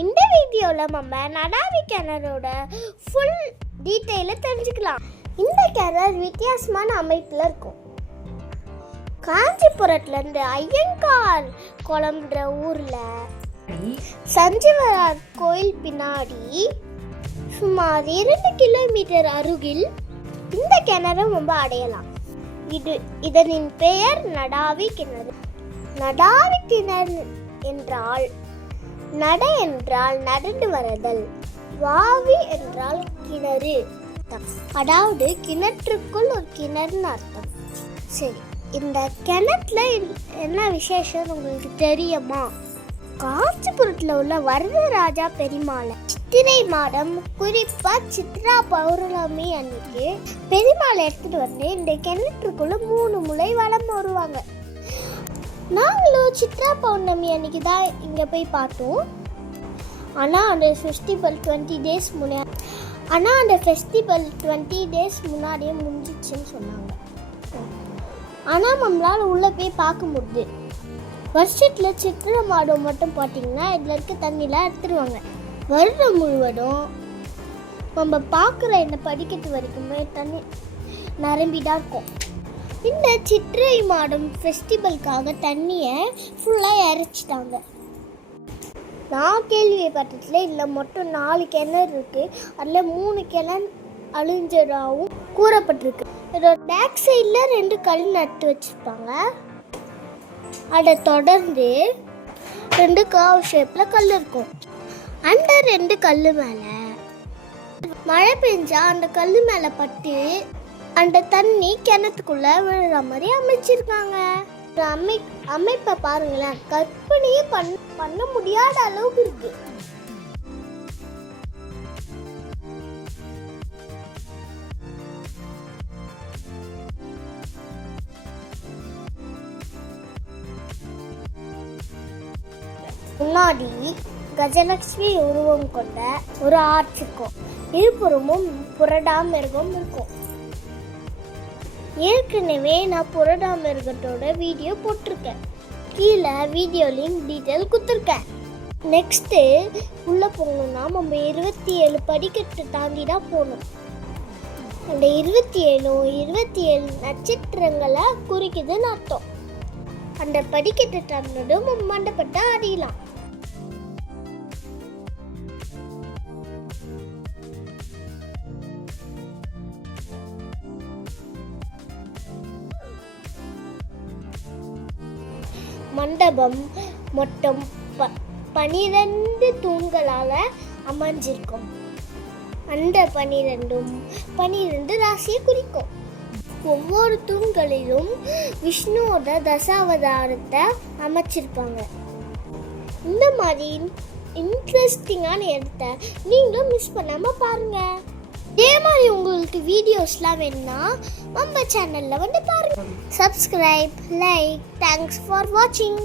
இந்த வீடியோவில் நம்ம நடாவி கிணறோட ஃபுல் டீட்டெயிலை தெரிஞ்சுக்கலாம். இந்த கிணறு வித்தியாசமான அமைப்பில் இருக்கும். காஞ்சிபுரத்துலேருந்து ஐயங்கார் குளம்ன்ற ஊரில் சஞ்சீவரார் கோயில் பின்னாடி சுமார் 2 கிலோமீட்டர் அருகில் இந்த கிணறு ரொம்ப அடையலாம். இதனின் பெயர் நடாவி கிணறு. நடாவி கிணறு என்றால் நட என்றால் நடந்து வருதல், வாவி என்றால் கிணறு, அதாவது கிணற்றுக்குள் ஒரு கிணறுன்னு அர்த்தம். சரி, இந்த கிணத்துல என்ன விசேஷம் உங்களுக்கு தெரியுமா? காஞ்சிபுரத்தில் உள்ள வரதராஜா பெருமாளை சித்திரை மாதம் குறிப்பா சித்ரா பௌர்ணமி அன்னைக்கு பெருமாளை எடுத்துட்டு வந்து இந்த கிணற்றுக்குள்ள 3 முறை வலம் வருவாங்க. நாங்களும் சித்ரா பௌர்ணமி அன்னைக்கு தான் இங்கே போய் பார்த்தோம். ஆனால் அந்த ஃபெஸ்டிவல் 20 டேஸ் முன்னாடியே முடிஞ்சிச்சுன்னு சொன்னாங்க. ஆனால் நம்மளால் உள்ளே போய் பார்க்க முடியுது. வருஷத்தில் சித்திரை மாதம் மட்டும் பார்த்தீங்கன்னா இதில் இருக்க தண்ணிலாம் எடுத்துருவாங்க. வருடம் முழுவதும் நம்ம பார்க்குற இந்த படிக்கட்டு வரைக்குமே தண்ணி நிரம்பிதான் இருக்கும். இந்த சித்திரை மாதம் ஃபெஸ்டிவலுக்காக தண்ணியை ஃபுல்லாக இறைச்சிட்டாங்க. நான் கேள்விப்பட்டதில் இதில் மொத்தம் 4 கிணறு இருக்குது. அதில் 3 கிணறு அழிஞ்சதாகவும் கூறப்பட்டிருக்கு. இதோட பேக் சைடில் 2 கல் நட்டு வச்சுருப்பாங்க. அதை தொடர்ந்து 2 கர்வ் ஷேப்பில் கல் இருக்கும். அந்த 2 கல் மேலே மழை பெஞ்சா அந்த கல் மேலே பட்டு அந்த தண்ணி கிணத்துக்குள்ள விழுற மாதிரி அமைச்சிருக்காங்க. அமைப்பை பாருங்களேன், கற்பனையே பண்ண முடியாத அளவுக்கு இருக்கு. முன்னாடி கஜலட்சுமி உருவம் கொண்ட ஒரு ஆர்ச் இருக்கும். இருபுறமும் புரடாமிருகம் இருக்கும். ஏற்கனவே நான் புரடாமிருகத்தோட வீடியோ போட்டிருக்கேன். கீழே வீடியோ லிங்க் டீட்டெயில் கொடுத்துருக்கேன். நெக்ஸ்ட்டு உள்ளே போகணுன்னா நம்ம 27 படிக்கட்டு தாண்டி தான் போகணும். அந்த 27 நட்சத்திரங்களை குறிக்குதுன்னு அர்த்தம். அந்த படிக்கட்டு தாண்டதும் மண்டப்பட்டு அடையலாம். மண்டபம் மொத்தம் 12 தூண்களால் அமைஞ்சிருக்கும். அந்த 12 ராசியை குறிக்கும். ஒவ்வொரு தூண்களிலும் விஷ்ணுவோட தசாவதாரத்தை அமைச்சிருப்பாங்க. இந்த மாதிரி இன்ட்ரெஸ்டிங்கான இடத்த நீங்களும் மிஸ் பண்ணாமல் பாருங்கள். இதே மாதிரி உங்களுக்கு வீடியோஸ்லாம் வேணும்னா நம்ம சேனலில் வந்து பாருங்கள். Subscribe, like. தேங்க்ஸ் ஃபார் வாட்சிங்.